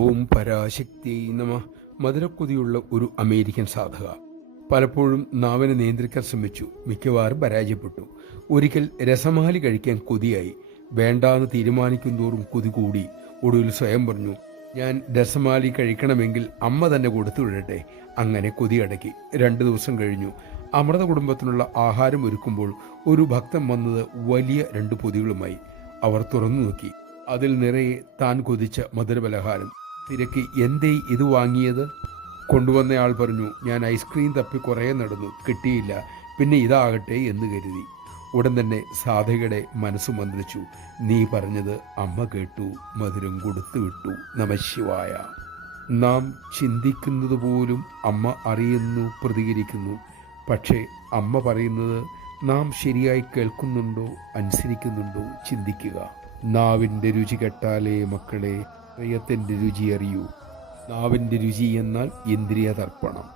ഓം പരാശക്തി നമ. മധുരക്കൊതിയുള്ള ഒരു അമേരിക്കൻ സാധക പലപ്പോഴും നാവിനെ നിയന്ത്രിക്കാൻ ശ്രമിച്ചു, മിക്കവാറും പരാജയപ്പെട്ടു. ഒരിക്കൽ രസമാലി കഴിക്കാൻ കൊതിയായി. വേണ്ടാന്ന് തീരുമാനിക്കും തോറും കൊതി കൂടി. ഒടുവിൽ സ്വയം പറഞ്ഞു, ഞാൻ രസമാലി കഴിക്കണമെങ്കിൽ അമ്മ തന്നെ കൊടുത്തു വിടട്ടെ. അങ്ങനെ കൊതി അടക്കി. 2 ദിവസം കഴിഞ്ഞു. അമൃത കുടുംബത്തിനുള്ള ആഹാരം ഒരുക്കുമ്പോൾ ഒരു ഭക്തൻ വന്നത് വലിയ 2 പൊതികളുമായി. അവർ തുറന്നു നോക്കി. അതിൽ നിറയെ താൻ കൊതിച്ച മധുരപലഹാരം. തിരക്കി, എന്തേ ഇത് വാങ്ങിയത്? കൊണ്ടുവന്നയാൾ പറഞ്ഞു, ഞാൻ ഐസ്ക്രീം തപ്പി കുറേ നടന്നു, കിട്ടിയില്ല, പിന്നെ ഇതാകട്ടെ എന്ന് കരുതി. ഉടൻ തന്നെ സാധകയുടെ മനസ്സ് മന്ത്രിച്ചു, നീ പറഞ്ഞത് അമ്മ കേട്ടു, മധുരം കൊടുത്തു വിട്ടു. നമഃശിവായ. നാം ചിന്തിക്കുന്നത് പോലും അമ്മ അറിയുന്നു, പ്രതികരിക്കുന്നു. പക്ഷേ അമ്മ പറയുന്നത് നാം ശരിയായി കേൾക്കുന്നുണ്ടോ, അനുസരിക്കുന്നുണ്ടോ? ചിന്തിക്കുക. നാവിൻ്റെ രുചി കേട്ടാലേ മക്കളെ ഹൃദയത്തിൻ്റെ രുചി അറിയൂ. നാവിൻ്റെ രുചി എന്നാൽ ഇന്ദ്രിയ തർപ്പണം.